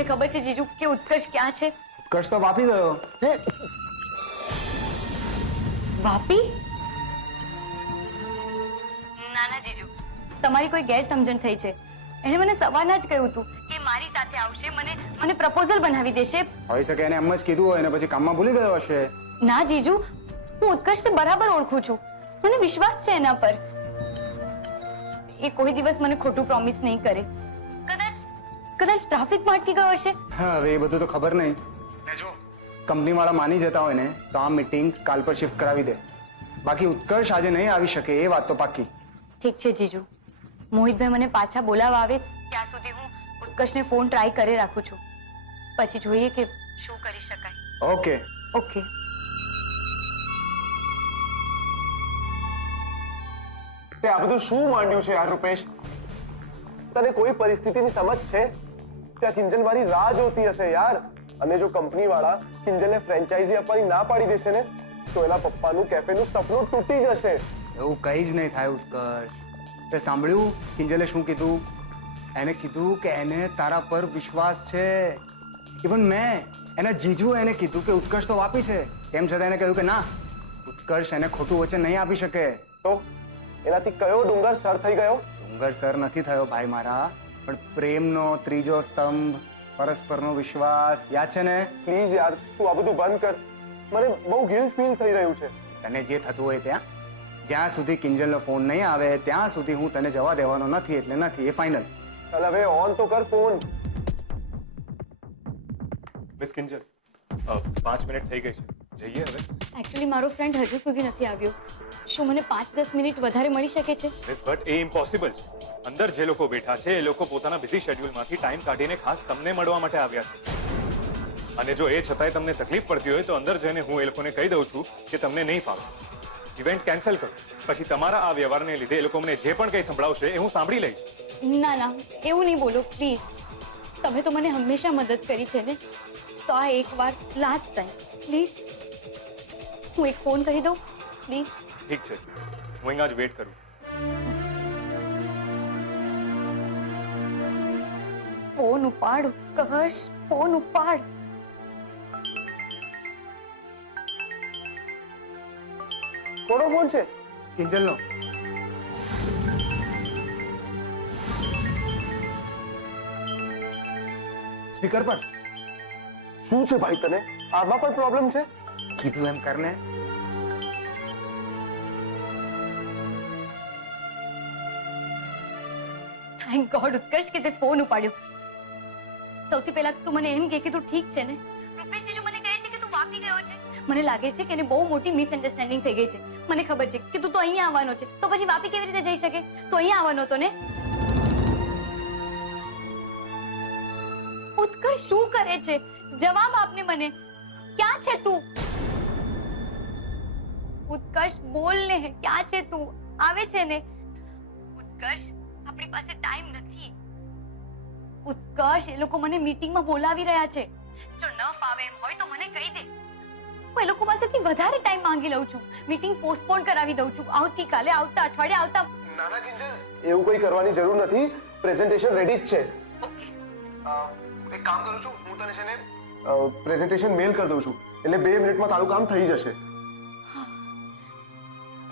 તમને ખબર છે જીજુ કે ઉત્કર્ષ ક્યાં છે? ઉત્કર્ષ તો વાપી ગયો. વાપી? ના ના જીજુ, તમારી કોઈ ગેરસમજણ થઈ છે. એને મને સવારના જ કહ્યું હતું કે મારી સાથે આવશે, મને પ્રપોઝલ બનાવી દેશે. હોઈ શકે એને એમ જ કીધું હોય ને પછી કામમાં ભૂલી ગયો હશે. ના જીજુ, હું ઉત્કર્ષને બરાબર ઓળખું છું. મને વિશ્વાસ છે એના પર. એ કોઈ દિવસ મને ખોટું પ્રોમિસ નહીં કરે. કદાચ ટ્રાફિકમાં અટકી ગયો હશે. હા, હવે એ બધું તો ખબર નહીં. જો કંપની વાળા માની જતા હોય ને તો આ મીટિંગ કાલ પર શિફ્ટ કરાવી દે. બાકી ઉત્કર્ષ આજે નહીં આવી શકે એ વાત તો પાક્કી. ઠીક છે જીજુ, મોહિતભાઈ મને પાછા બોલાવવા આવે ત્યાં સુધી હું ઉત્કર્ષને ફોન ટ્રાય કરી રાખું છું. પછી જોઈએ કે શું કરી શકાય. Okay okay. તે આ બધું શું માંડ્યું છે યાર રૂપેશ? તને કોઈ પરિસ્થિતિની સમજ છે? ત્યાં કિંજલ મારી રાહ જોતી હશે યાર. અને જો કંપની વાળા કિંજલને ફ્રેન્ચાઇઝી આપવાની ના પાડી દેશે ને તો એના પપ્પાનું કેફેનું સપનું તૂટી જશે. એવું કઈ જ નહીં થાય ઉત્કર્ષ. તે સાંભળ્યું કિંજલે શું કીધું? એને કીધું કે એને તારા પર વિશ્વાસ છે. ઇવન મેં એના જીજુ એને કીધું કે ઉત્કર્ષ તો વાપી છે, તેમ છતાં એને કહ્યું કે ના, ઉત્કર્ષ એને ખોટું વચન નહીં આપી શકે. તો એનાથી કયો ડુંગર સર થઈ ગયો? ડુંગર સર નથી થયો ભાઈ મારા, પણ પ્રેમનો ત્રીજો સ્તંભ, પરસ્પરનો વિશ્વાસ. યાદ છે ને? પ્લીઝ યાર, તું આ બધું બંધ કર. મને બહુ ગિલ્ટ ફીલ થઈ રહ્યું છે. તને જે થતું હોય ત્યાં. જ્યાં સુધી કિંજલનો ફોન નહીં આવે ત્યાં સુધી હું તને જવા દેવાનો નથી, એટલે નથી, એ ફાઇનલ. ચાલ હવે ઓન તો કર ફોન. મિસ કિંજલ, 5 મિનિટ થઈ ગઈ છે, જઈએ હવે. એકચ્યુઅલી મારો ફ્રેન્ડ હજુ સુધી નથી આવ્યો. શું મને 5-10 મિનિટ વધારે મળી શકે છે? મિસ બટ એ ઇમ્પોસિબલ છે. અંદર જે લોકો બેઠા છે એ લોકો પોતાના બિઝી શેડ્યુલમાંથી ટાઈમ કાઢીને ખાસ તમને મળવા માટે આવ્યા છે. અને જો એ છતાંય તમને તકલીફ પડતી હોય તો અંદર જઈને હું એ લોકોને કહી દઉં છું કે તમને નહીં ફાવે, ઇવેન્ટ કેન્સલ કરો. પછી તમારા આ વ્યવહારને લીધે એ લોકો મને જે પણ કંઈ સંભળાવશે એ હું સાંભળી લઈશ. ના ના, એવું નહીં બોલો પ્લીઝ. તમે તો મને હંમેશા મદદ કરી છે ને, તો આ એકવાર લાસ્ટ ટાઈમ પ્લીઝ. હું એક ફોન કરી દઉં પ્લીઝ. ઠીક છે, હું અહીંયા જ વેટ કરું. ફોન ઉપાડ ઉત્કર્ષ, ફોન ઉપાડ. કોનો ફોન છે? કિંજલનો. સ્પીકર પર. શું છે ભાઈ તને? આમાં પણ પ્રોબ્લેમ છે? કીધું એમ કરને. થેન્ક ગોડ ઉત્કર્ષ કે તે ફોન ઉપાડ્યો. સૌથી પહેલા તું મને એમ કે તું ઠીક છે ને? રૂપેશજી મને કહે છે કે તું વાપી ગયો છે. મને લાગે છે કે એને બહુ મોટી મિસઅન્ડરસ્ટેન્ડિંગ થઈ ગઈ છે. મને ખબર છે કે તું તો અહીંયા આવવાનો છે, તો પછી વાપી કેવી રીતે જઈ શકે? તો અહીંયા આવવાનો હતો ને? ઉત્કર્ષ શું કરે છે? જવાબ આપને મને. ક્યાં છે તું? ઉત્કર્ષ બોલ ને, ક્યાં છે તું? આવે છે ને? ઉત્કર્ષ, આપણી પાસે ટાઈમ નથી. ઉત્કર્ષ, એ લોકો મને મીટિંગમાં બોલાવી રહ્યા છે. જો ન ફાવે એમ હોય તો મને કહી દે. હું એ લોકો પાસેથી વધારે ટાઈમ માંગી લઉં છું. મીટિંગ પોસ્ટપોન કરાવી દઉં છું. આવતીકાલે, આવતા અઠવાડિયે, આવતા. નાના કિંજલ, એવું કંઈ કરવાની જરૂર નથી. પ્રેઝન્ટેશન રેડી જ છે. ઓકે. એક કામ કરું છું, હું તને છે ને પ્રેઝન્ટેશન મેલ કરી દઉં છું, એટલે 2 મિનિટમાં તારું કામ થઈ જશે.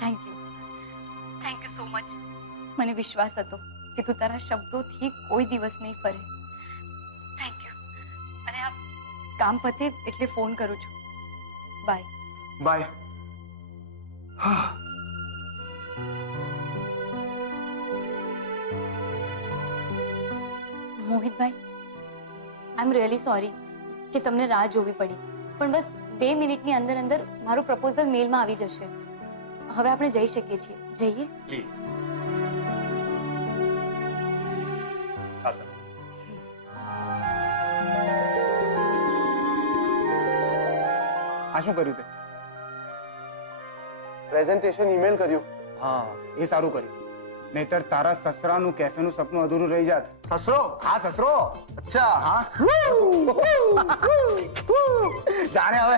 Thank you so much. મને વિશ્વાસ હતો કે તું તારા શબ્દોથી કોઈ દિવસ નહીં ફરે. Thank you. અને આ કામ પતે એટલે ફોન કરું છું. બાય. બાય. મોહિતભાઈ, આઈ એમ રિયલી સોરી કે તમને રાહ જોવી પડી, પણ બસ 2 મિનિટની અંદર અંદર મારું પ્રપોઝલ મેલમાં આવી જશે. હવે આપણે જઈ શકીએ છીએ. જઈએ? પ્લીઝ. આ શું કર્યું તે? પ્રેઝન્ટેશન ઈમેલ કર્યું. હા, એ સારું કર્યું. નહીતર તારા સસરાનું કેફેનું સપનું અધૂરું રહી જાત. સસરો? હા, સસરો. અચ્છા. હા. જાણે હવે.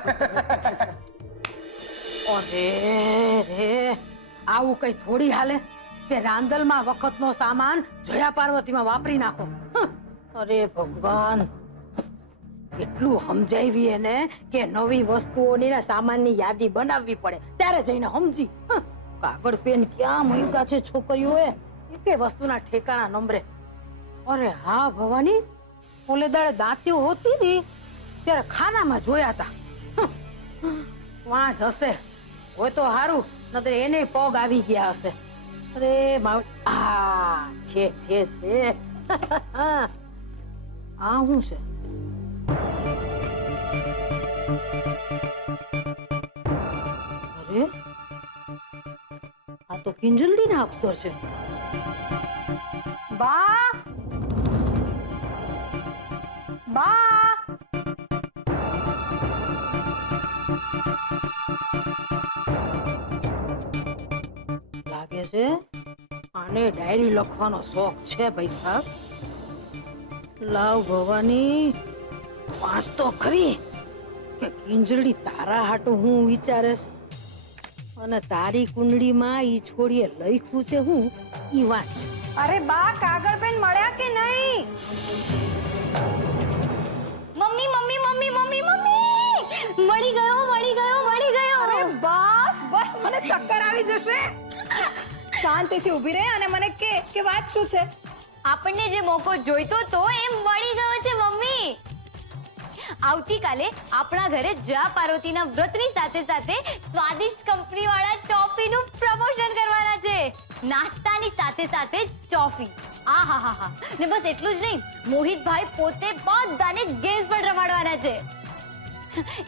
અરે રે, આવું કઈ થોડી હાલે. તે રાંદલમાં વખતનો સામાન જયા પાર્વતીમાં વાપરી નાખો. અરે ભગવાન. કેટલું સમજાવી એને કે નવી વસ્તુઓની ને સામાનની યાદી બનાવવી પડે ત્યારે જઈને સમજી. કાગળ પેન ક્યાં મૂક્યા છે છોકરીઓએ એકે વસ્તુના ઠેકાણા નંબરે. અરે હા ભવાની, ઓલે દાડે દાંતીઓ હોતી હતી ત્યારે ખાનામાં જોયા હતા. વાં જ હશે, હોય તો હારું, નતર એને પગ આવી ગયા હશે. અરે આ છે આ શું છે? અરે આ તો કિંજલડીના અક્ષર છે. બા બા લાગે છે આને ડાયરી લખવાનો શોખ છે ભાઈ સાહેબ. લાવ ભવાની, વાંચ તો ખરી કે કિંજલડી તારા હાટું હું વિચારે છે અને તારી કુંડળીમાં ઈ છોડીએ લખ્યું છે હું ઈ વાંચ. અરે બા, કાગળ પેન મળ્યા કે નહીં? Mummy mummy mummy mummy mummy મળી ગયો મળી ગયો મળી ગયો. અરે બસ બસ, મને ચક્કર આવી જશે. શાંતિથી ઊભી રહે અને મને કે વાત શું છે? આપણને જે મોકો જોઈતો તો એ મળી ગયો છે મમ્મી. આવતીકાલે આપણા ઘરે જયા પાર્વતીના વ્રતની સાથે સાથે સ્વાદિષ્ટ કંપની વાળા ચોફીનું પ્રમોશન કરવાના છે. નાસ્તાની સાથે સાથે ચોફી. આહાહાહા. ને બસ એટલું જ નહીં, મોહિતભાઈ પોતે બધાને ગેમ્સ પણ રમાડવાના છે.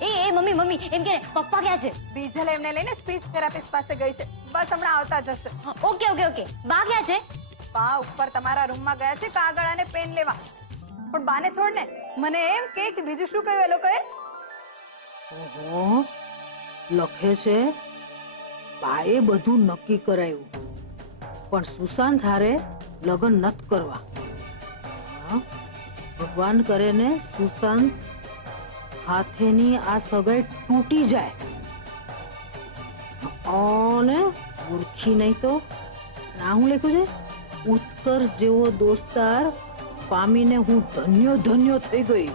એ મમ્મી મમ્મી એમ કે પપ્પા ક્યાં છે? બીજલ એમને લઈને સ્પીચ થેરાપિસ્ટ પાસે ગઈ છે, બસ હમણાં આવતા જશે. Okay okay okay. બા ક્યાં છે? બા ઉપર તમારા રૂમમાં ગયા છે કાગળ અને પેન લેવા. પણ બાને છોડ ને, મને એમ કે બીજું શું કહ્યું એ લોકોએ? ઓહો, લખે છે બાએ બધું નક્કી કરાયું પણ સુશાંત હારે લગ્ન નત કરવા. હા, ભગવાન કરે ને સુશાંત હાથેની આ સગાઈ તૂટી જાય અને મૂર્ખી નહીં તો ના હું લખ્યું છે, ઉત્કર્ષ જેવો દોસ્તાર પામીને હું ધન્યો થઈ ગઈ.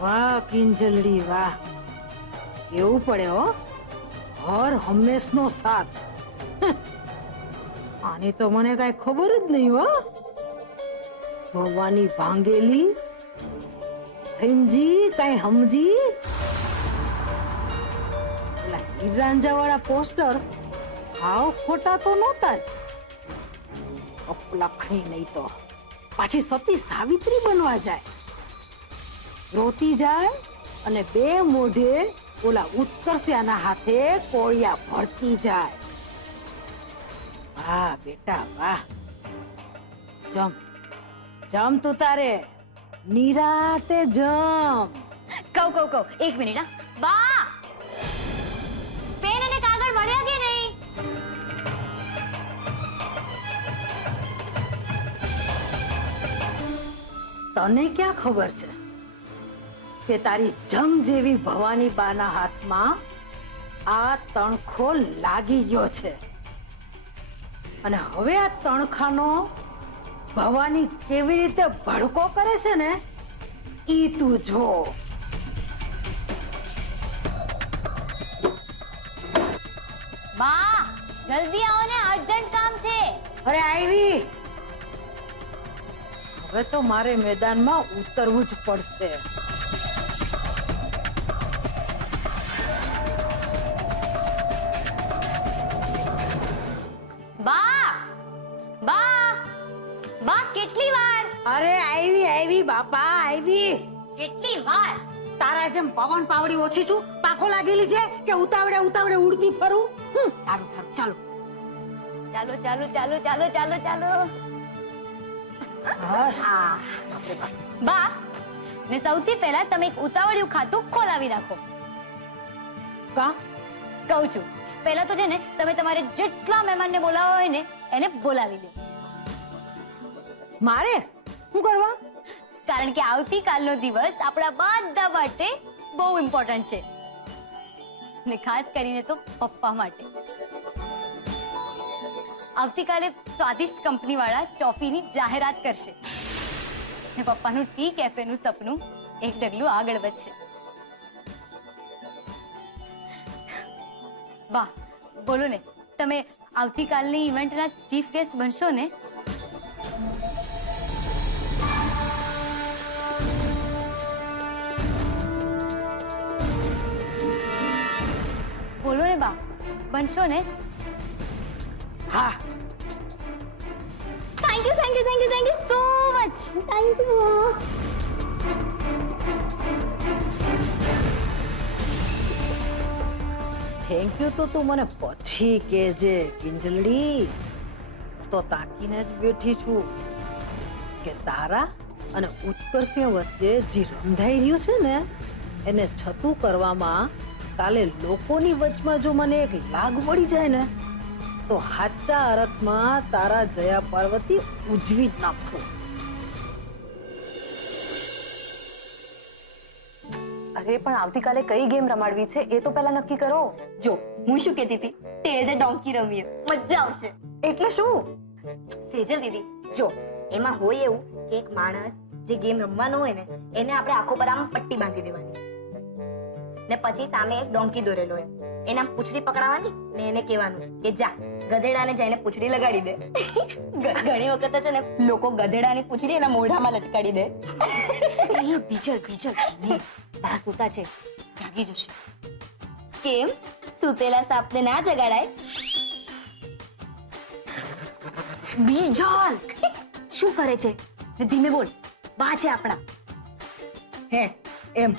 વાહ કિંજલડી વાહ, એવું પડે હો, હર હંમેશનો સાથ. આની તો મને કઈ ખબર જ નહીં હો. ભવાની ભાંગેલી હંજી કઈ સમજી. ઓલા હીરાંજા વાળા પોસ્ટર હાવ ખોટા તો નહોતા જ. અપલખણી નહીં તો પાછી સતી સાવિત્રી બનવા જાય, રોતી જાય અને બે મોઢે ઓલા ઉત્કર્ષિયાના હાથે કોળિયા ભરતી જાય. વાહ બેટા વાહ, જમ જમ તું તારે નિરાતે જમ. કહું એક મિનિટ. હા બા, પેન અને કાગળ મળ્યા કે નહીં? તને ક્યાં ખબર છે કે તારી જમ જેવી ભવાની બાના હાથમાં આ તણખો લાગી ગયો છે અને હવે આ તણખાનો ભવાની કેવી રીતે ભડકો કરે છે ને ઈ તું જો. બા જલ્દી આવો ને, અર્જન્ટ કામ છે. અરે આવી, હવે તો મારે મેદાનમાં ઉતરવું જ પડશે. બા કેટલી વાર? અરે આવી બાપા આવી. કેટલી વાર? તારા જેમ પવન પાવડી ઓછી છું, પાખો લાગેલી છે કે ઉતાવળે ઉડતી ફરું? સારું ચાલો. બસ. બા ને સૌથી પહેલા તમે એક ઉતાવળિયું ખાતું ખોલાવી નાખો. કા કહું છું, પહેલા તો છે ને તમે તમારે જેટલા મહેમાનને બોલાવવા હોય ને એને બોલાવી લો. મારે શું કરવા? કારણ કે આવતીકાલનો દિવસ આપણા બધા માટે બહુ ઇમ્પોર્ટન્ટ છે ને ખાસ કરીને તો પપ્પા માટે. આવતીકાલે સ્વાદિષ્ટ કંપની વાળા ચોફીની જાહેરાત કરશે ને પપ્પાનું ટી કેફેનું સપનું એક ડગલું આગળ વધશે. વાહ, બોલો ને, તમે આવતીકાલની ઇવેન્ટના ચીફ ગેસ્ટ બનશો ને? બોલો ને બા, બનશો ને? હા, thank you thank you thank you thank you so much. Thank you. Thank you તો તું મને પછી કહેજે કિંજલડી. તો તાકીને જ બેઠી છું કે તારા અને ઉત્કર્ષ વચ્ચે જે રંધાઈ રહ્યું છે ને એને છતું કરવામાં કાલે લોકોની વચમાં જો મને એક લાગ મળી જાય ને તો સાચા અર્થમાં તારા જયા પાર્વતી ઉજવી જ નાખું. અરે પણ આવતીકાલે કઈ ગેમ રમાડવી છે એ તો પહેલા નક્કી કરો. જો હું શું કહેતી હતી, ટેલ ધ ડોંકી રમીએ, મજા આવશે. એટલે શું? સેજલ દીદી, જો એમાં હોય એવું કે એક માણસ જે ગેમ રમવાનો હોય ને એને આપણે આંખો પર આમ પટ્ટી બાંધી દેવાની ને પછી સામે એક ડોંકી દોરેલો હોય, એને આમ પૂંછડી પકડાવાની ને એને કહેવાનું કે જા ગધેડાને જઈને પૂંછડી લગાડી દે. ઘણી વખત છે ને લોકો ગધેડાની પૂંછડી એના મોઢામાં લટકાડી દે. એ બીજલ બીજલ નહીં, બા સૂતા છે, જાગી જશે. કેમ સૂતેલા સાપને ના જગાડાય? બીજલ શું કરે છે? ને ધીમે બોલ, બા છે આપણા. હે એમ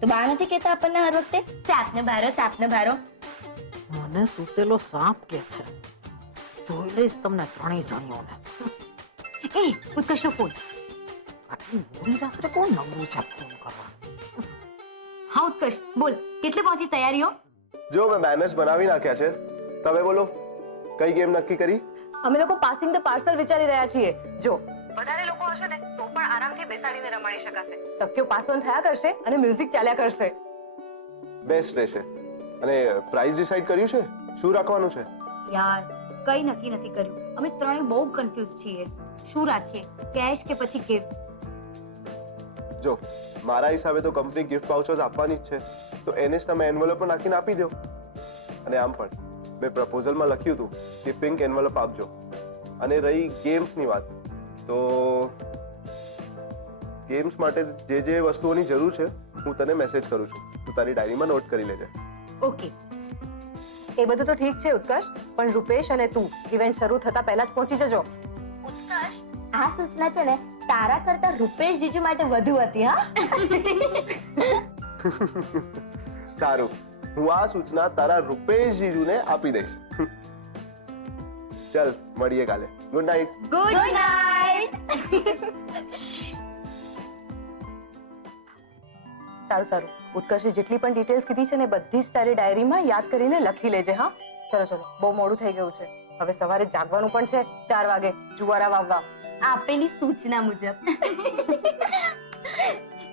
તો બા નથી કહેતા આપણને હર વખતે સાપને ભારો સાપને ભારો? મને સૂતેલો સાપ કે છે. જોઈ લઈશ તમને ત્રણેય જણોને. એ ઉત્કર્ષનો ફોન. આટલી મોડી રાત્રે કોણ નવરું છે ફોન કરવા? હા ઉત્કર્ષ, બોલ, કેટલે પહોંચી તૈયારીઓ? જો મેં બેનર્સ બનાવી નાખ્યા છે. તમે બોલો, કઈ ગેમ નક્કી કરી? અમે લોકો પાસિંગ ધ પાર્સલ વિચારી રહ્યા છીએ. જો વધારે લોકો હશે ને તો પણ આરામથી બેસાડીને રમાડી શકાશે. તકીઓ પાસ ઓન થયા કરશે અને મ્યુઝિક ચાલ્યા કરશે. બેસ્ટ રહેશે. અને પ્રાઇસ ડિસાઈડ કર્યું છે? શું રાખવાનું છે? યાર, કઈ નક્કી નથી કર્યું. અમે ત્રણે બહુ કન્ફ્યુઝ છીએ. શું રાખીએ, કેશ કે પછી ગિફ્ટ? જો મારા હિસાબે તો કંપની ગિફ્ટ વાઉચર્સ આપવાની જ છે, તો એને જ તમે એન્વેલોપ નાખીને આપી દો. અને આમ પણ મેં પ્રપોઝલમાં લખ્યું હતું કે પિંક એન્વેલોપ આપજો. અને રહી ગેમ્સની વાત, તો ગેમ્સ માટે જે જે વસ્તુઓની જરૂર છે હું તને મેસેજ કરું છું, તું તારી ડાયરીમાં નોટ કરી લેજે. ઓકે. એ બધું તો ઠીક છે ઉત્કર્ષ, પણ રૂપેશ અને તું ઇવેન્ટ શરૂ થતા પહેલા જ પહોંચી જજો. ઉત્કર્ષ, આ સૂચના છે ને તારા કરતા રૂપેશ જીજુ માટે વધુ હતી. હા સારું, હું આ સૂચના તારા રૂપેશ જીજુને આપી દઈશ. ચલ મળીએ કાલે. Good night. Good night. સારું સારું, ઉત્કર્ષે જેટલી પણ ડિટેલ્સ કીધી છે ને બધી જ તારી ડાયરીમાં યાદ કરીને લખી લેજે. હા ચલો ચલો, બહુ મોડું થઈ ગયું છે. હવે સવારે જાગવાનું પણ છે 4 વાગે જુવારા વાવવા. આપેલી સૂચના મુજબ.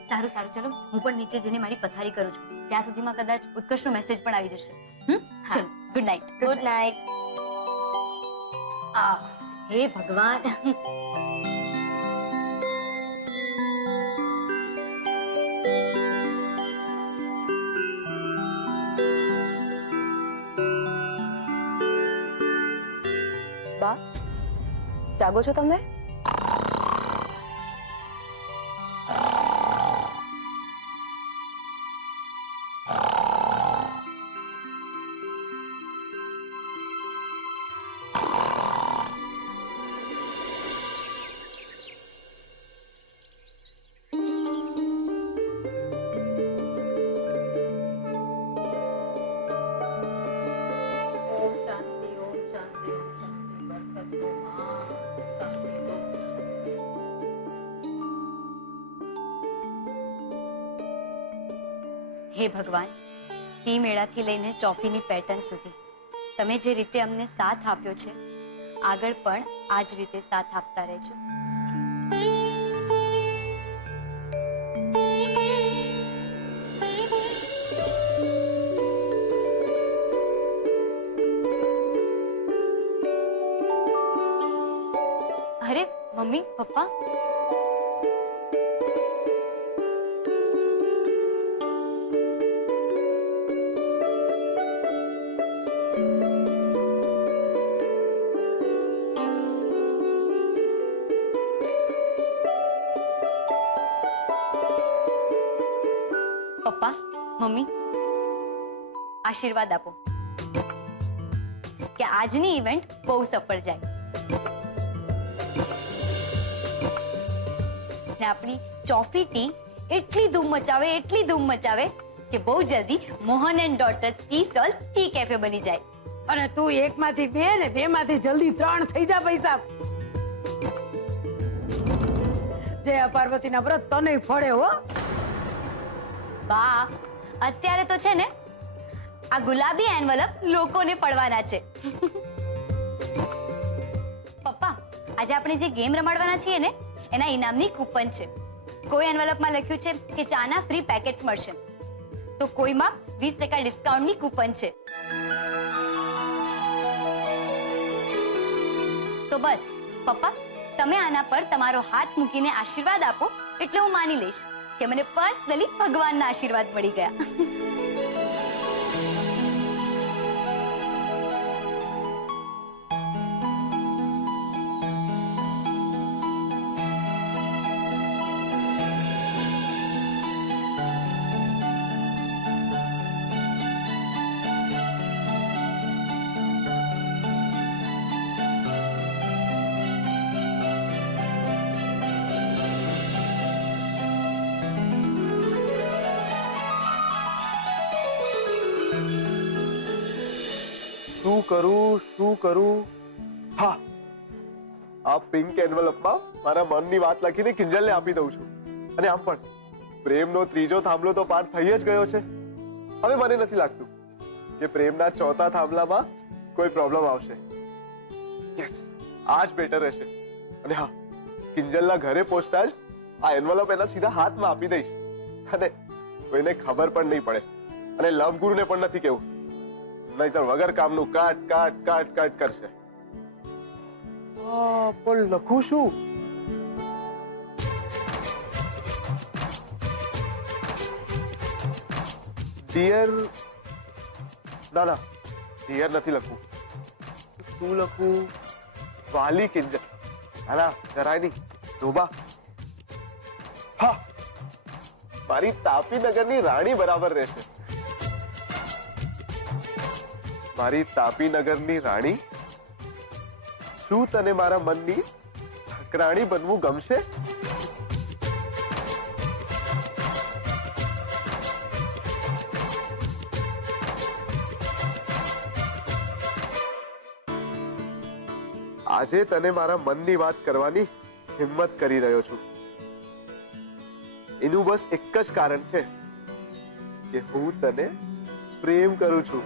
સારું સારું, ચલો હું પણ નીચે જઈને મારી પથારી કરું છું. ત્યાં સુધીમાં કદાચ ઉત્કર્ષનો મેસેજ પણ આવી જશે. ચલો, ગુડ નાઇટ. Good night. હે ભગવાન. બા જાગો છો તમે? હે ભગવાન, ટી મેળાથી લઈને ચોફીની પેટર્ન સુધી તમે જે રીતે અમને સાથ આપ્યો છે, આગળ પણ આ જ રીતે સાથ આપતા રહેજો. અરે મમ્મી, પપ્પા, મમ્મી, આશીર્વાદ આપો કે આજની ઇવેન્ટ બહુ સફળ જાય ને આપણી ચોફી ટી એટલી ધૂમ મચાવે કે બહુ જલ્દી Mohan and daughters tea stall T cafe બની જાય. અને તું એકમાંથી બે ને બે માંથી જલ્દી 3 થઈ જા પૈસા. જયા પાર્વતીના વ્રત તને ફળે હો. બા, અત્યારે તો છે ને આ ગુલાબી એન્વલપ લોકોને પડવાના છે. પપ્પા, આજે આપણે જે ગેમ રમાડવાના છીએ ને એના ઇનામની કૂપન છે. કોઈ એન્વલપમાં લખ્યું છે કે ચાના ફ્રી પેકેટ્સ મળશે, તો કોઈમાં 20% ડિસ્કાઉન્ટની કૂપન છે. તો બસ પપ્પા, તમે આના પર તમારો હાથ મૂકીને આશીર્વાદ આપો એટલે હું માની લઈશ કે મને પર્સનલી ભગવાનના આશીર્વાદ મળી ગયા. શું કરું? હા, આ પિંક એન્વલપમાં મારા મનની વાત લખીને કિંજલને આપી દઉં છું. અને આમ પણ પ્રેમનો ત્રીજો થાંભલો તો પાર થઈ જ ગયો છે. હવે મને નથી લાગતું કે પ્રેમના ચોથા થાંભલામાં કોઈ પ્રોબ્લેમ આવશે. યસ, આ જ બેટર રહેશે. અને હા, કિંજલના ઘરે પહોંચતા જ આ એન્વલપ એના સીધા હાથમાં આપી દઈશ અને કોઈને ખબર પણ નહીં પડે. અને લવ ગુરુને પણ નથી કહેવું, નહીતર વગર કામનું કાટ કરશે. પણ લખું શું? ડિયર, ના, ડિયર નથી લખવું. શું લખું? વાલી કિંજલ. ના, જરાય નહીં. ધોબા. હા, મારી તાપીનગરની રાણી બરાબર રહેશે. મારી તાપીનગરની રાણી, શું તને મારા મનની ઠકરાણી બનવું ગમશે? આજે તને મારા મનની વાત કરવાની હિંમત કરી રહ્યો છું. એનું બસ એક જ કારણ છે કે હું તને પ્રેમ કરું છું.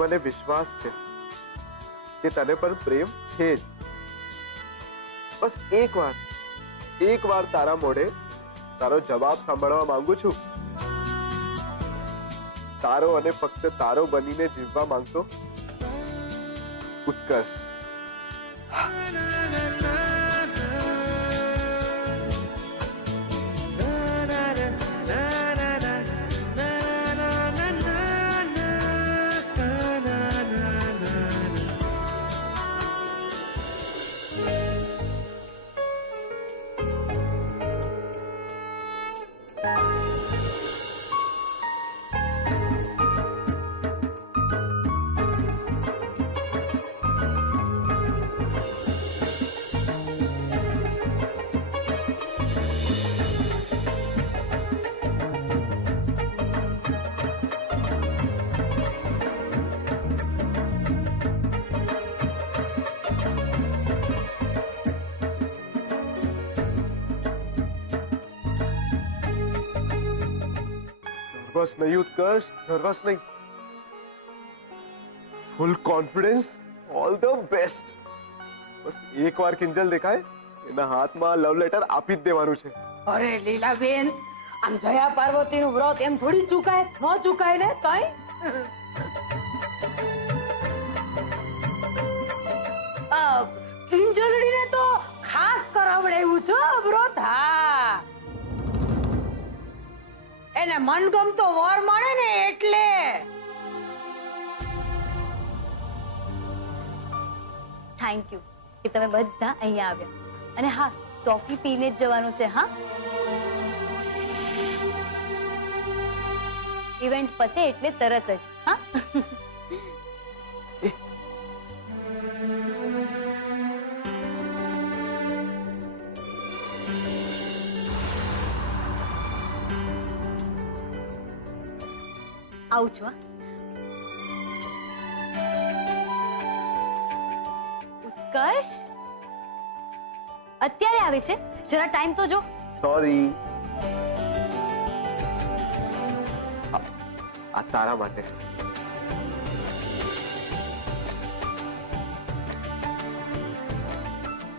મને વિશ્વાસ છે કે તને પણ પ્રેમ છે જ. બસ એક વાર તારા મોઢે તારો જવાબ સાંભળવા માંગુ છું. તારો અને ફક્ત તારો બનીને જીવવા માંગતો ઉત્કર્ષ. નર્વસ નહીં ઉત્કર્ષ, નર્વસ નહીં. ફૂલ કોન્ફિડન્સ, ઓલ ધ બેસ્ટ. બસ એક વાર કિંજલ દેખાય એના હાથમાં લવ લેટર આપી જ દેવાનું છે. અરે લીલાબેન, આમ જયા પાર્વતીનું વ્રત એમ થોડી ચૂકાય? ન ચૂકાય ને કઈ. કિંજલડીને તો ખાસ કરાવડાવ્યું છે વ્રત. હા, એને મનગમતો વર મળે ને એટલે. થેન્ક યુ કે તમે બધા અહીંયા આવ્યા. અને હા, ટોફી પીને જ જવાનું છે. હા, ઇવેન્ટ પતે એટલે તરત જ. હા, આવું છું. હા, ઉત્કર્ષ અત્યારે આવે છે? જરા ટાઈમ તો જો. સોરી, આ તારા માટે.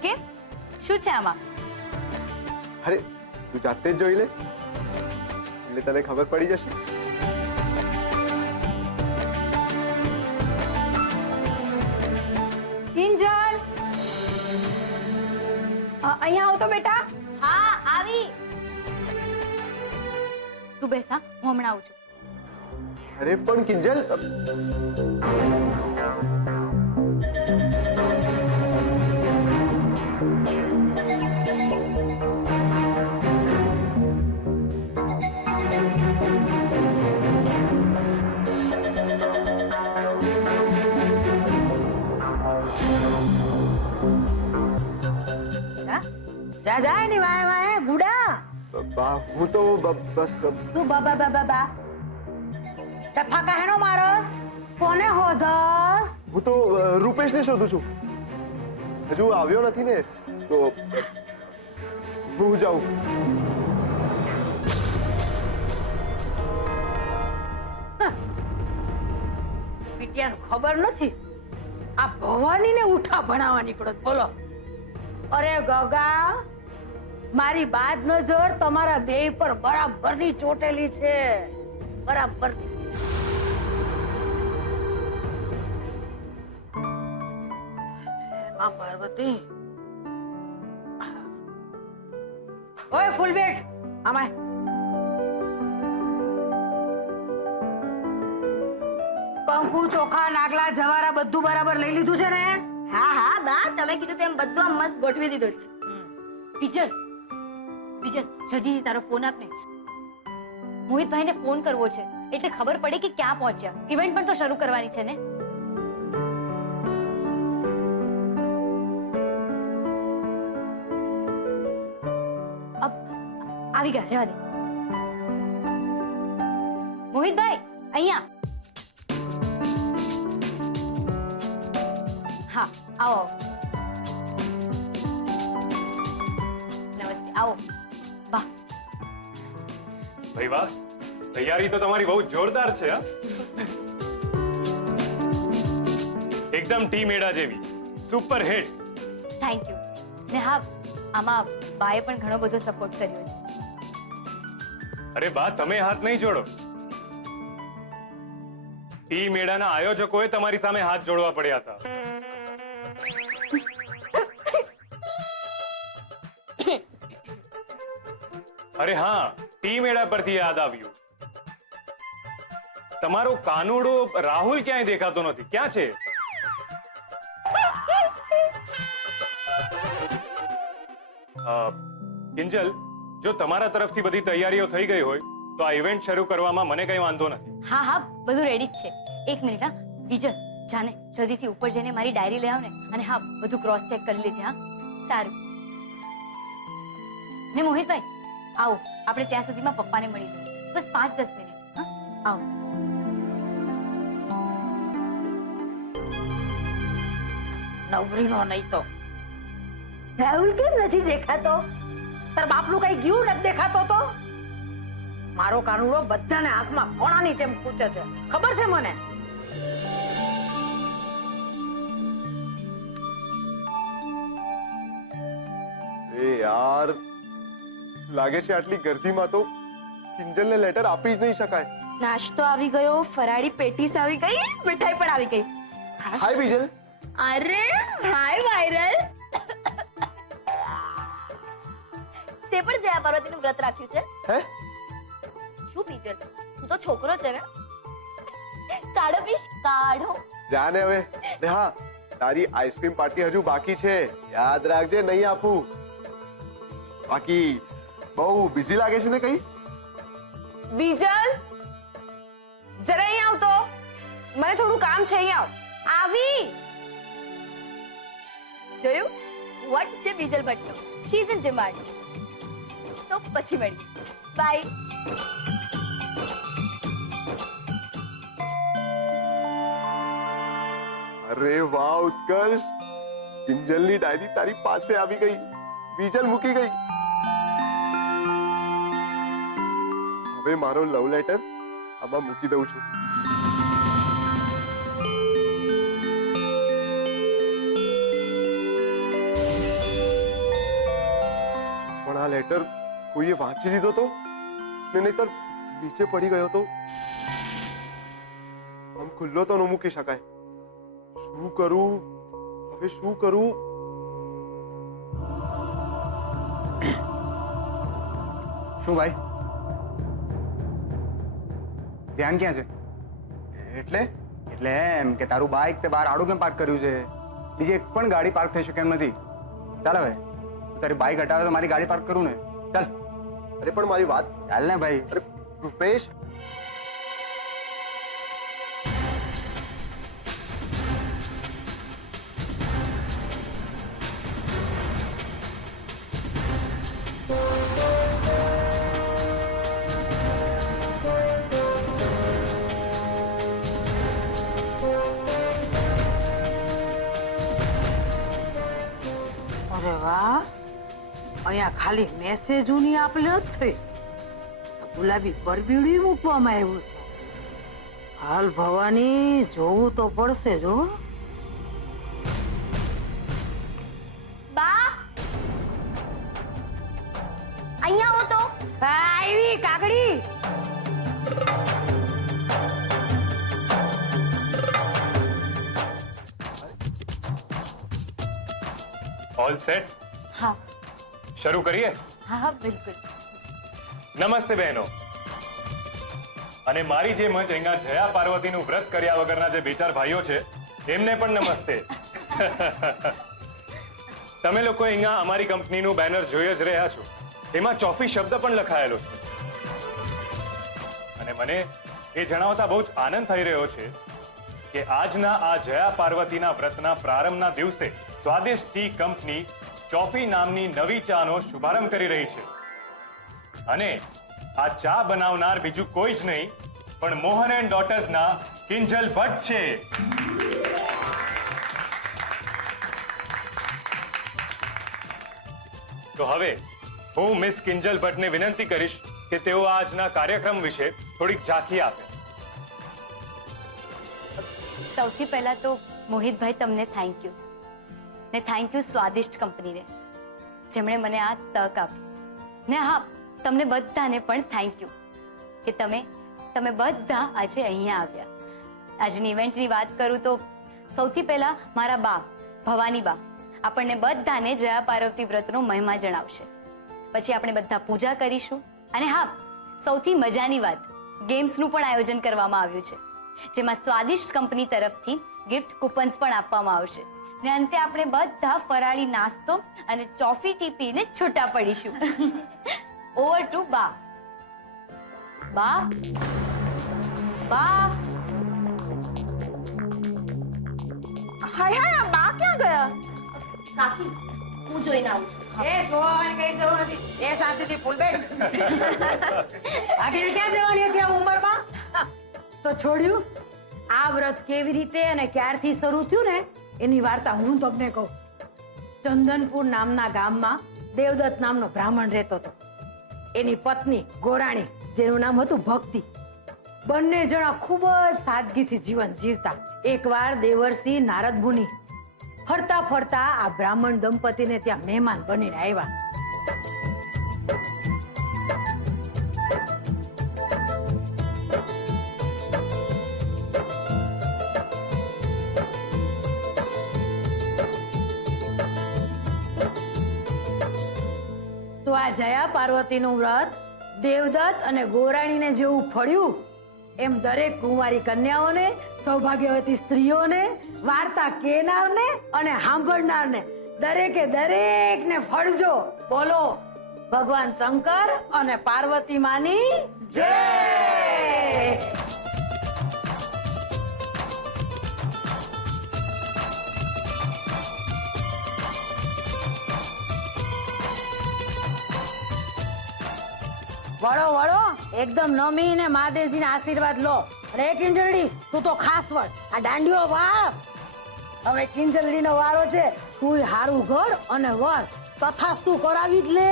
કેમ, શું છે આમાં? અરે તું જાતે જ જોઈ લે એટલે તને ખબર પડી જશે. કિંજલ, અહીંયા આવ તો બેટા. હા, આવી. તું બેસ. હા, હું હમણાં આવું છું. અરે પણ કિંજલ, જા જા એની વાય વાય ગુડા. બા હું તો બસ તું બાબા બાબા બા તે ફાકા હેનો મારસ કોને હોધસ? હું તો રૂપેશને શોધું છું. હજુ આવ્યો નથી ને તો હું જાઉં. પીટિયાનું ખબર નથી આ ભવાનીને ઉઠા ભણાવવા નીકળો. બોલો. અરે ગગા, મારી બાદ નજર તમારા બેય પર બરાબરની ચોટેલી છે. બરાબર. માં પાર્વતી. ઓય ફૂલબેટ, આમાય. કંકુ, ચોખા, નાગલા, જવારા બધું બરાબર લઈ લીધું છે ને? હા હા બા, તમે કીધું તેમ બધું આમ મસ્ત ગોઠવી દીધું જ. બીજલ, બીજલ, જલ્દીથી તારો ફોન આપ ને. મોહિતભાઈને ફોન કરવો છે એટલે ખબર પડે કે ક્યાં પહોંચ્યા. ઇવેન્ટ પણ તો શરૂ કરવાની છે ને. આવી ગયા, રહેવા દે. મોહિતભાઈ, અહીંયા. હા, આવો. નમસ્તે, આવો. વાહ, ભાઈ વાહ, તૈયારી તો તમારી બહુ જોરદાર છે. હા, એકદમ ટીમ એડા જેવી. Super hit. Thank you. ને હા, આમાં બાએ પણ ઘણો બધો સપોર્ટ કર્યો છે. અરે બા, તમે હાથ નહીં જોડો. ટીમ મેળાના આયોજકોએ તમારી સામે હાથ જોડવા પડ્યા હતા. અરે હા, ટીમ મેળા પરથી યાદ આવ્યું. તમારો કાનુડો રાહુલ ક્યાંય દેખાતો નથી. ક્યાં છે? કિંજલ, જો તમારા તરફથી બધી તૈયારીઓ થઈ ગઈ હોય તો આ ઇવેન્ટ શરૂ કરવામાં મને કઈ વાંધો નથી. હા હા, બધું રેડી જ છે. એક મિનિટ. હા બીજલ, જાને જલ્દીથી ઉપર જઈને મારી ડાયરી લઈ આવ ને. અને હા, બધું ક્રોસ ચેક કરી લેજે. હા, સારું. ને મોહિતભાઈ, આવો, આપણે ત્યાં સુધીમાં પપ્પાને મળી લઈએ. બસ 5-10 મિનિટ. હા, આવો. નવરીનો નહીં તો રાહુલ કેમ નથી દેખાતો? તાર બાપનું કઈ ગયું નથી દેખાતો તો? મારો કાનુડો બધાને આંખમાં કોણાની તેમ પૂછે છે, ખબર છે મને. એ યાર, લાગે છે આટલી ગર્દીમાં તો કિંજલને લેટર આપી જ નહીં શકાય. નાસ્તો આવી ગયો, ફરાળી પેટીસ આવી ગઈ, મીઠાઈ પણ આવી ગઈ. હાય બીજલ. અરે હાય વાયરલ. તે પણ જયા પાર્વતીનું વ્રત રાખ્યું છે? હે? શું બીજલ તું તો છોકરો છે ને કાઢો પીશ કાઢો જાને હવે ને હા તારી આઈસ્ક્રીમ પાર્ટી હજુ બાકી છે યાદ રાખજે નહીં આપું બાકી બહુ બિઝી લાગે છે ને કઈ બીજલ જરા અહીં આવ તો મને થોડું કામ છે અહીં આવ આવી જોયું વોટ છે બીજલ ભટ્ટનો શી ઇઝ ઇન ડિમાન્ડ તો પછી મળી બાય અરે વાહ ઉત્કર્ષ કિંજલની ડાયરી તારી પાસે આવી ગઈ બીજલ મૂકી ગઈ હવે મારો લવ લેટર આમાં મૂકી દઉં છું પણ આ લેટર કોઈએ વાંચી લીધો તો ને નહીતર નીચે પડી ગયો તો આમ ખુલ્લો તો ન મૂકી શકાય શું કરું હવે શું કરું શું ભાઈ ધ્યાન ક્યાં છે? એટલે એટલે એમ કે તારું બાઇક તે બહાર આડું કેમ પાર્ક કર્યું છે? બીજી એક પણ ગાડી પાર્ક થઈ શકે એમ નથી. ચાલ હવે તારી બાઇક હટાવે તો મારી ગાડી પાર્ક કરું ને. ચાલ. અરે પણ મારી વાત ચાલ ને ભાઈ. અરે રૂપેશ અરે વાહ અહીંયા ખાલી મેસેજોની આપ-લે જ થઈ તો ગુલાબી પરબીડી મૂકવામાં આવ્યું છે. હાલ ભવાની જોવું તો પડશે જો. બા અહીંયા આવો તો આવી કાગડી. ઓલ સેટ હા શરૂ કરીએ. હા હા બિલકુલ. નમસ્તે બહેનો અને મારી જેમ જ અહીંયા જયા પાર્વતીનું વ્રત કર્યા વગરના જે બે ચાર ભાઈઓ છે એમને પણ નમસ્તે. તમે લોકો અહીંયા અમારી કંપનીનું બેનર જોઈ જ રહ્યા છો. એમાં ચોફી શબ્દ પણ લખાયેલો છે અને મને એ જણાવતા બહુ જ આનંદ થઈ રહ્યો છે કે આજના આ જયા પાર્વતીના વ્રતના પ્રારંભના દિવસે સ્વાદિષ્ટ ટી કંપની ચોફી નામની નવી ચાનો શુભારંભ કરી રહી છે અને આ ચા બનાવનાર બીજું કોઈ જ નહીં પણ મોહન એન્ડ ડોટર્સના કિંજલ ભટ્ટ છે. તો હવે હું મિસ કિંજલ ભટ્ટને વિનંતી કરીશ કે તેઓ આજના કાર્યક્રમ વિશે થોડીક ઝાંખી આપે. સૌથી પહેલા તો મોહિતભાઈ તમને થેન્ક યુ ને થેન્ક યુ સ્વાદિષ્ટ કંપનીને જેમણે મને આ તક આપી. ને હા તમને બધાને પણ થેન્ક યુ કે તમે બધા આજે અહીંયા આવ્યા. આજની ઇવેન્ટની વાત કરું તો સૌથી પહેલા મારા બા ભવાની બા આપણને બધાને જયા પાર્વતી વ્રતનો મહિમા જણાવશે. પછી આપણે બધા પૂજા કરીશું અને હા સૌથી મજાની વાત ગેમ્સનું પણ આયોજન કરવામાં આવ્યું છે જેમાં સ્વાદિષ્ટ કંપની તરફથી ગિફ્ટ કૂપન્સ પણ આપવામાં આવશે ને અંતે આપણે બધા ફરાળી નાસ્તો અને ચોફી ટી પીને છૂટા પડીશું. ઓવર ટુ બા. બા બા હાય હાય બા ક્યાં ગયા? કાકી હું જોઈને આવું છું. એ જોવાની કઈ જરૂર નથી. એ શાંતિથી ફૂલ બેઠ. આગળ ક્યાં જવાની હતી આ ઉંમરમાં? તો છોડ્યું. આ વ્રત કેવી રીતે અને ક્યારથી શરૂ થયું ને એની વાર્તા હું તમને કહું. ચંદનપુર નામના ગામમાં દેવદત્ત નામનો બ્રાહ્મણ રહેતો હતો. એની પત્ની ગોરાણી જેનું નામ હતું ભક્તિ. બંને જણા ખૂબ જ સાદગીથી જીવન જીવતા. એકવાર દેવર્ષિ નારદ મુનિ ફરતા ફરતા આ બ્રાહ્મણ દંપતીને ત્યાં મહેમાન બનીને આવ્યા. તો આ જયા પાર્વતીનું વ્રત દેવદત્ત અને ગોરાણીને જેવું ફળ્યું એમ દરેક કુંવારી કન્યાઓને, સૌભાગ્યવતી સ્ત્રીઓને, વાર્તા કહેનારને અને સાંભળનારને દરેકે દરેકને ફળજો. બોલો ભગવાન શંકર અને પાર્વતી માની જય. વળો વળો, એકદમ નમીને મહાદેવજીના આશીર્વાદ લો. અને એ કિંજલડી, તું તો ખાસ વળ, આ દાંડિયો વાળ. હવે કિંજલડીનો વાળો છે. તું હારું ઘર અને વર તથાસ્તુ કરાવી જ લે.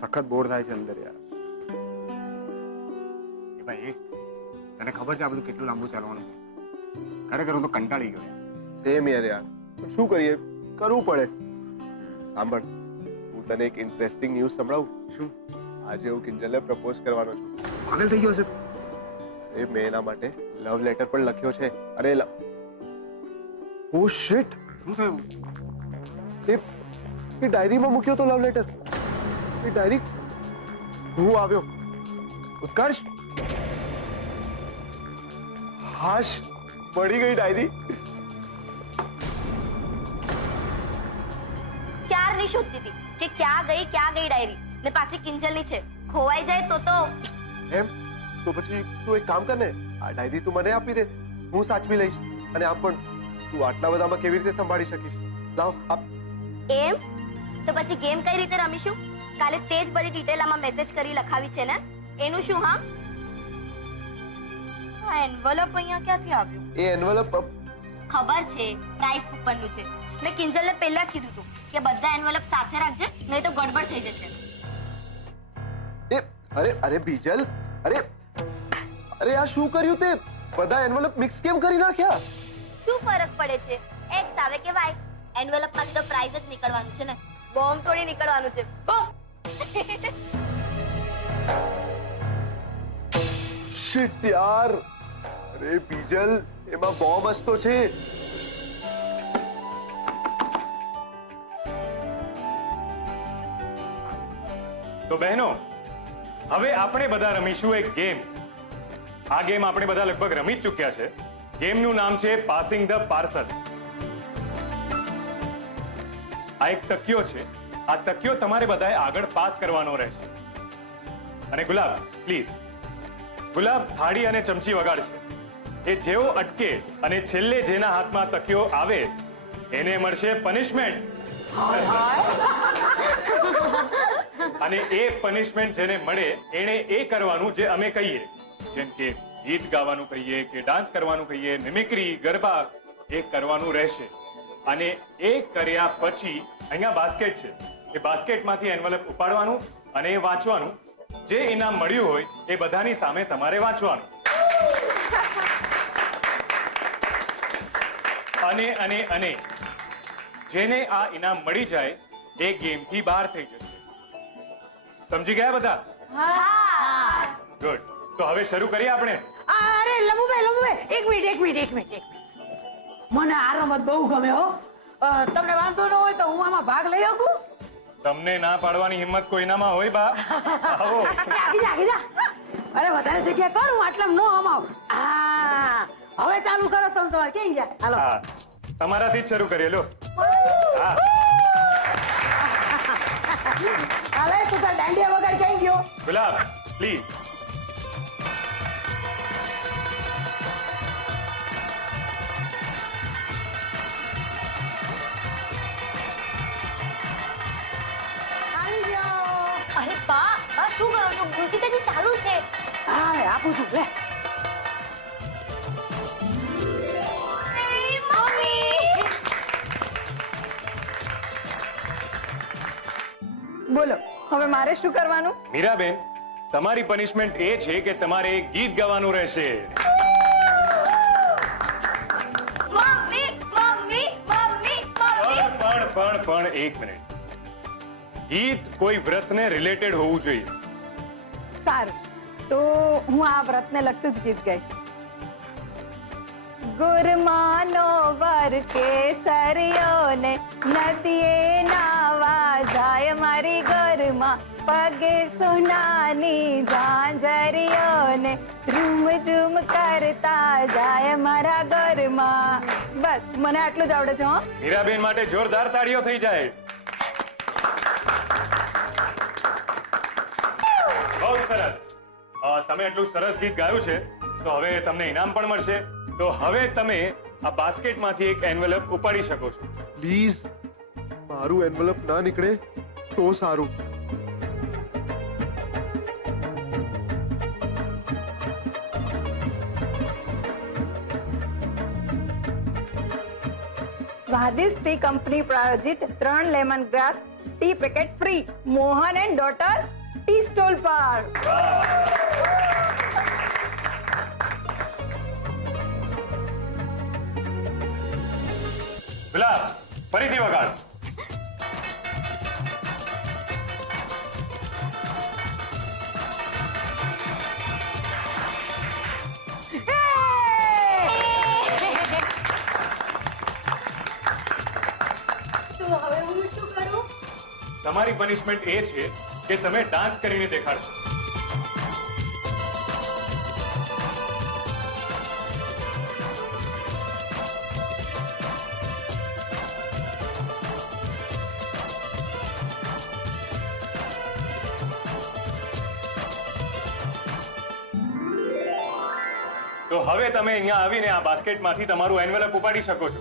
સખત બોર થાય છે અંદર યાર. એ ભાઈ તને ખબર છે આ બધું કેટલું લાંબુ ચાલવાનું છે? ખરેખર હું તો કંટાળી ગયો. સેમ યાર. પણ શું કરીએ, કરવું પડે. સાંભળ, હું તને એક ઇન્ટરેસ્ટિંગ ન્યૂઝ સંભળાવું. શું? આજે હું કિંજલને પ્રપોઝ કરવાનો છું. પાગલ થઈ ગયો છે તું? એ મેં એના માટે લવ લેટર પણ લખ્યો છે. અરે ઓ શિટ, શું થયું? એ ડાયરીમાં મૂક્યો તો લવ લેટર. એ ડાયરી હું આવ્યો. ઉત્કર્ષ, હાશ, મળી ગઈ ડાયરી. ક્યારની શોધતી હતી કે ક્યાં ગઈ ડાયરી, ને પાછી કિંજલની છે. ખોવાઈ જાય તો એમ તો પછી તું એક કામ કર ને, આ ડાયરી તું મને આપી દે, હું સાચવી લઈશ. અને આમ પણ તું આટલા બધામાં કેવી રીતે સંભાળી શકીશ? લાવ આપ. એમ તો પછી ગેમ કઈ રીતે રમીશું? કાલે તે જ બધી ડિટેલ આમાં મેસેજ કરી લખાવી છે ને, એનું શું? હા, આ એન્વલપ અહીંયા ક્યાંથી આવ્યું? એ એન્વલપ ખબર છે, પ્રાઇસ કૂપનનું છે. મેં કિંજલને પહેલા જ કીધું હતું કે બધા એન્વલપ સાથે રાખજે, નહીં તો ગડબડ થઈ જશે. એ અરે બીજલ, અરે આ શું કર્યું તે? બધા એન્વલપ મિક્સ કેમ કરી નાખ્યા? શું ફરક પડે છે? એક્સ આવે કે વાય, એન્વલપમાંથી તો પ્રાઇસ જ નીકળવાનું છે ને, બોમ્બ થોડી નીકળવાનું છે. બોમ્બ. શિટ યાર. અરે બીજલ, એમાં બોમ્બ હસતો છે. તો બહેનો, હવે આપણે બધા રમીશું એક ગેમ. આ ગેમ આપણે બધા લગભગ રમી જ ચૂક્યા છે. ગેમનું નામ છે પાસિંગ ધ પાર્સલ. આ એક તકિયો છે. આ તકિયો તમારે બધાએ આગળ પાસ કરવાનો રહેશે. અને ગુલાબ, પ્લીઝ, ગુલાબ થાળી અને ચમચી વગાડશે. એ જેવો અટકે અને છેલ્લે જેના હાથમાં તકિયો આવે એને મળશે પનિશમેન્ટ. અને એ પનિશમેન્ટ જેને મળે એને એ કરવાનું જે અમે કહીએ, જેમ કે ગીત ગાવાનું કહીએ કે ડાન્સ કરવાનું કહીએ, મિમિક્રી, ગરબા, એ કરવાનું રહેશે. અને એ કર્યા પછી અહીંયા બાસ્કેટ છે, એ બાસ્કેટમાંથી એન્વલપ ઉપાડવાનું અને એ વાંચવાનું. જે ઇનામ મળ્યું હોય એ બધાની સામે તમારે વાંચવાનું. અને જેને આ ઇનામ મળી જાય એ ગેમથી બહાર થઈ જશે. સમજી ગયા બધા? ગુડ. તો હવે શરૂ કરીએ આપણે. અરે લંબુભાઈ, એક મિનિટ. મને આ રમત બહુ ગમે હો. તમને વાંધો ન હોય તો હું આમાં ભાગ લઈ શકું? તમને ના પાડવાની હિંમત કોઈનામાં હોય બા? આવો. આગી જા. અરે વધારે જગ્યા કર, હું આટલા નો હમાવ. હવે ચાલુ કરો તમે તમારે. ક્યાં ગયા? હાલો. હા, તમારાથી જ શરૂ કરીએ. લો. હા, હાલે તું તાર દાંડિયા વગાડ. ક્યાં ગયો? ગુલાબ, પ્લીઝ. આવી ગયો. અરે બા, શું કરો છો? મ્યુઝિક હજી ચાલુ છે. હા, આપું છું. લે. બોલો, હવે મારે શું કરવાનું? મીરાબેન, તમારી પનિશમેન્ટ એ છે કે તમારે એક ગીત ગાવાનું રહેશે. મમ્મી. પણ એક મિનિટ. ગીત કોઈ વ્રતને રિલેટેડ હોવું જોઈએ. સારું, તો હું આ વ્રતને લગતું જ ગીત ગાઈશ. ગુરમાનો વર કેસરિયો ને નદીએ નાવા જાય મારી ગોરમાં, પગે સોનાની ઝાંઝરીઓ ને રૂમ ઝૂમ કરતા જાય મારા ગોરમાં. બસ મને આટલું જ આવડે છે. હો, મીરાબેન માટે જોરદાર તાળીઓ થઈ જાય. બહુ સરસ. તમે એટલું સરસ ગીત ગાયું છે તો હવે તમને ઇનામ પણ મળશે. તો હવે તમે આ બાસ્કેટમાંથી એક એન્વેલપ ઉપાડી શકો છો. પ્લીઝ મારું એન્વેલપ ના નીકળે તો સારું. સ્વાદિષ્ટ ટી કંપની પ્રાયોજિત 3 lemon grass tea packet free Mohan and daughter tea stall પર. ગુલાબ, ફરીથી વગાડ. તમારી પનિશમેન્ટ એ છે કે તમે ડાન્સ કરીને દેખાડશો. તો હવે તમે અહીંયા આવીને આ બાસ્કેટમાંથી તમારું એન્વેલપ ઉપાડી શકો છો.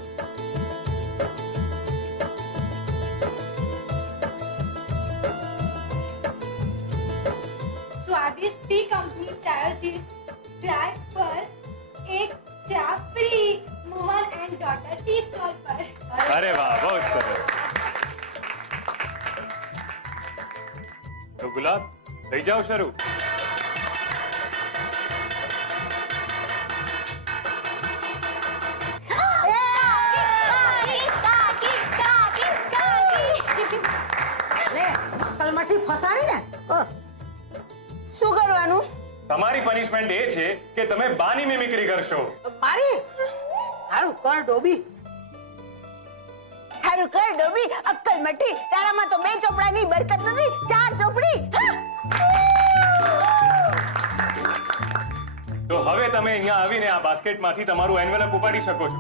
स्वादिष्ट टी कंपनी प्रायोजित ड्राई पर एक चा free Mohan and daughter tea stall पर. अरे वाह, बहुत सरस. तो गुलाब, થઈ જાઓ શરૂ. લે અક્કલમાંથી ફસાણી ને. શું કરવાનું? તમારી પનિશમેન્ટ એ છે કે તમે બાની મિમિક્રી કરશો. મારી હારું કર ડોબી. હારું કર ડોબી. અક્કલ મઠી, તારામાં તો 2 ચોપડાની બરકત નથી, 4 ચોપડી. તો હવે તમે અહીંયા આવીને આ બાસ્કેટમાંથી તમારું એન્વેલપ ઉપાડી શકો છો.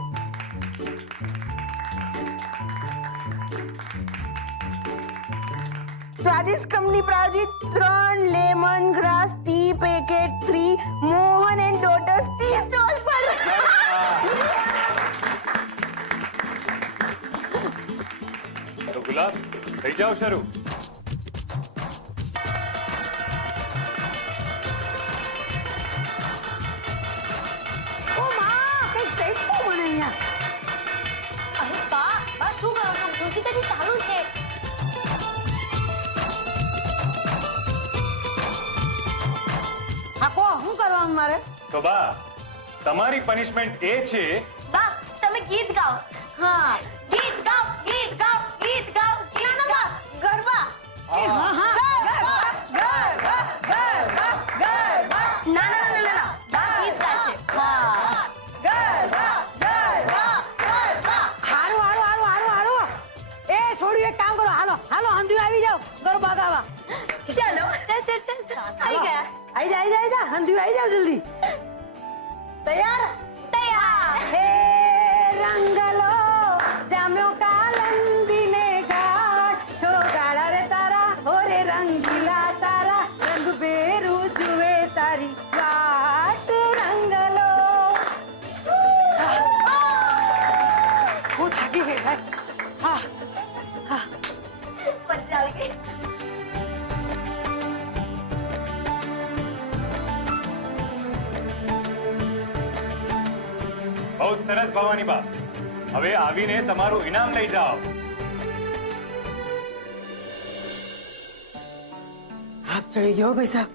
સ્વાદિષ્ટ કંપની પ્રાયોજિત 3 lemon grass tea packet free Mohan and daughters tea stall પર. તો ગુલાબ, થઈ જાઓ શરૂ. ઓ માં કઈક ચઈકું મને અહીંયા. અરે બા, શું કરો છો? મ્યુઝિક હજી ચાલુ છે. હા કો શું કરવાનું મારે? તો બા, તમારી પનિશમેન્ટ એ છે બા, તમે ગીત ગાઓ. હા, ગીત ગાઓ, ગીત ગાઓ, ગીત ગાઓ, ગીત ગાઓ. ગરબા. હા હા ના ના ના ના, બા ગીત ગાશે. હા, હારું હારું હારું હારું હારું. એ છોડ્યું, એક કામ કરો, હાલો હાલો હંધું આવી જાઓ ગરબા ગાવા. ચાલો, ચલ ચલ ચલ, આવી ગયા. આઈ જા હંધું આવી જાઓ જલ્દી. તૈયાર? તૈયાર. હે રંગલો જામ્યો કાલંદીને ઘાટ, તો ગાળા રે તારા હોરે રંગીલા તારા, રંગ બેરું જુએ તારી વાટ રંગલો. હું થાકી ગઈ ભાઈ. હા મજા આવી ગઈ. બહુ સરસ ભવાની બા. હવે આવીને તમારું ઇનામ લઈ જાઓ. આપ ચડી ગયો ભાઈ સાહેબ.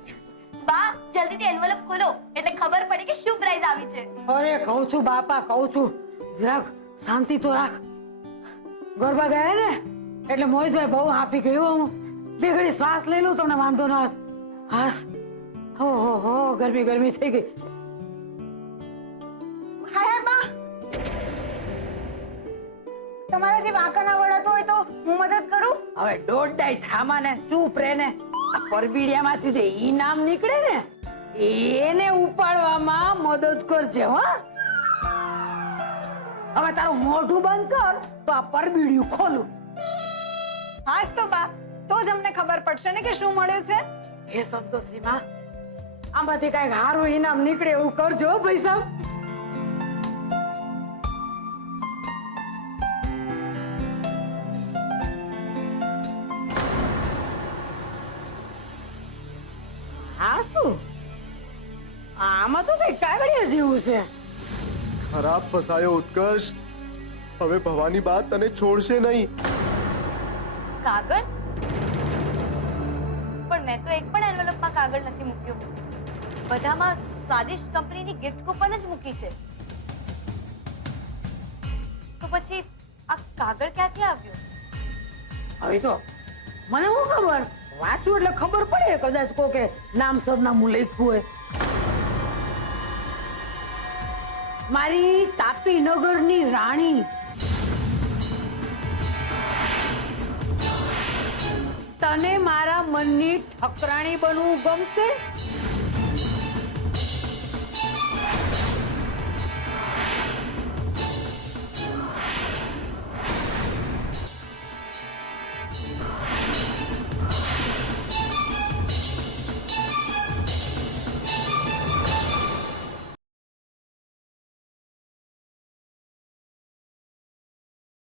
બા, જલ્દીથી એન્વેલપ ખોલો એટલે ખબર પડે કે શું પ્રાઇઝ આવી છે. અરે કહું છું બાપા, કહું છું, રાખ શાંતિ તો રાખ. ગરબા ગયા ને એટલે મોહિતભાઈ બહુ હાંફી ગયો હું. બે ઘડી શ્વાસ લઈ લઉં, તમને વાંધો ન આવે. હાસ. હો ગરમી થઈ ગઈ. હાય બા, તમારાથી વાંકાના વળાતો હોય તો હું મદદ કરું. હવે દોડાઈ થામા ને ચૂપ રે ને. આ પરબીડિયામાંથી જે ઈનામ નીકળે ને એને ઉપાડવામાં મદદ કરજે હો. હવે તારું મોઢું બંધ કર તો આ પરબીડિયું ખોલું. હાસ તો બા, તો જ અમને ખબર પડશે ને કે શું મળ્યું છે. હે સંતોષીમાં, આમાંથી કઈક સારું ઈનામ નીકળે એવું કરજો હો ભાઈ સાહેબ. હા શું? આમાં તો કઈ કાગળિયા જેવું છે. ખરાબ ફસાયો ઉત્કર્ષ. હવે ભવાની બા તને છોડશે નહીં. કાગળ? પણ મેં તો એક પણ એન્વેલોપમાં કાગળ નથી મૂક્યું. બધામાં સ્વાદિષ્ટ કંપનીની ગિફ્ટ કૂપન જ મૂકી છે. તો પછી આ કાગળ ક્યાંથી આવ્યો? હવે તો મને શું ખબર, વાંચું એટલે ખબર પડે. કદાચ કોકે નામ સરનામું લખ્યું હોય. મારી તાપી નગરની રાણી, તને મારા મનની ઠકરાણી બનવું ગમશે?